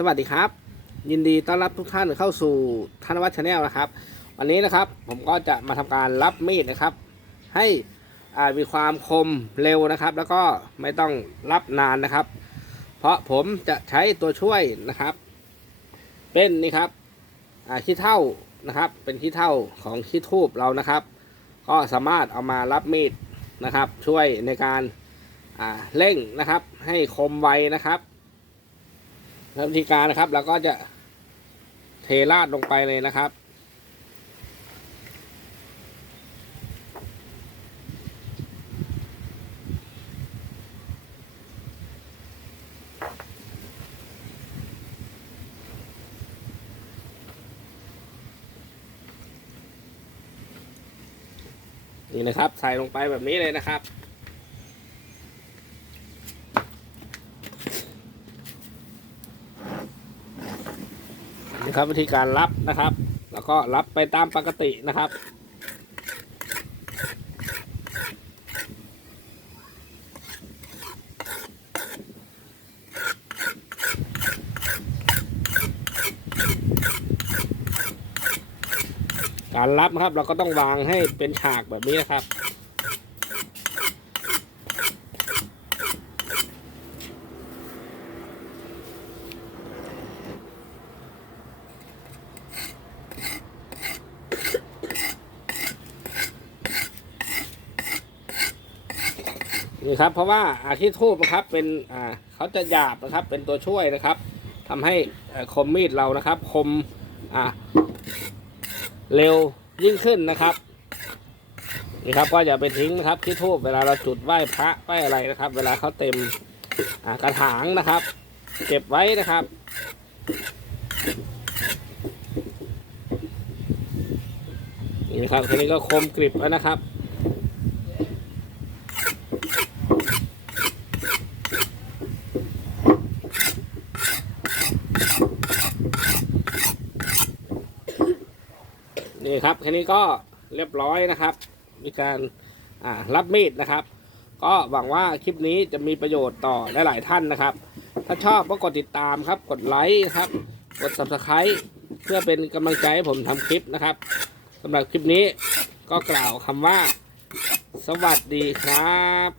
สวัสดีครับ ยินดีต้อนรับทุกท่านเข้าสู่ธนวัฒน์ชาแนลนะครับ วันนี้นะครับผมก็จะมาทำการรับมีดนะครับ ให้อามีความคมเร็วนะครับ แล้วก็ไม่ต้องรับนานนะครับ เพราะผมจะใช้ตัวช่วยนะครับ เป็นนี่ครับอาขี้เท่านะครับ เป็นขี้เท่าของขี้ทูบเรานะครับ ก็สามารถเอามารับมีดนะครับ ช่วยในการเร่งนะครับ ให้คมไวนะครับ แล้ววิธีการนะครับเราก็จะเทราดลงไปเลยนะครับ นี่นะครับ ใส่ลงไปแบบนี้เลยนะครับ ครับ วิธีการรับนะครับ แล้วก็รับไปตามปกตินะครับ การรับนะครับเราก็ต้องวางให้เป็นฉากแบบนี้นะครับ นี่ครับ เพราะว่าอาที่ทูบนะครับ เป็นอ่าเขาจะหยาบนะครับ เป็นตัวช่วยนะครับทำให้คมมีดเรานะครับ คมอ่าเร็วยิ่งขึ้นนะครับนี่ครับก็อย่าไปทิ้งนะครับที่ทูบเวลาเราจุดไหว้พระไหว้อะไรนะครับ เวลาเขาเต็มอ่ากระถางนะครับ เก็บไว้นะครับนี่นะครับทีนี้ก็คมกริบแล้วนะครับ นี่ครับแค่นี้ก็เรียบร้อยนะครับ มีการรับมีดนะครับ ก็หวังว่าคลิปนี้จะมีประโยชน์ต่อหลายๆท่านนะครับ ถ้าชอบก็กดติดตามครับ กดไลค์ครับ กด subscribe เพื่อเป็นกำลังใจให้ผมทำคลิปนะครับสำหรับคลิปนี้ก็กล่าวคำว่า สวัสดีครับ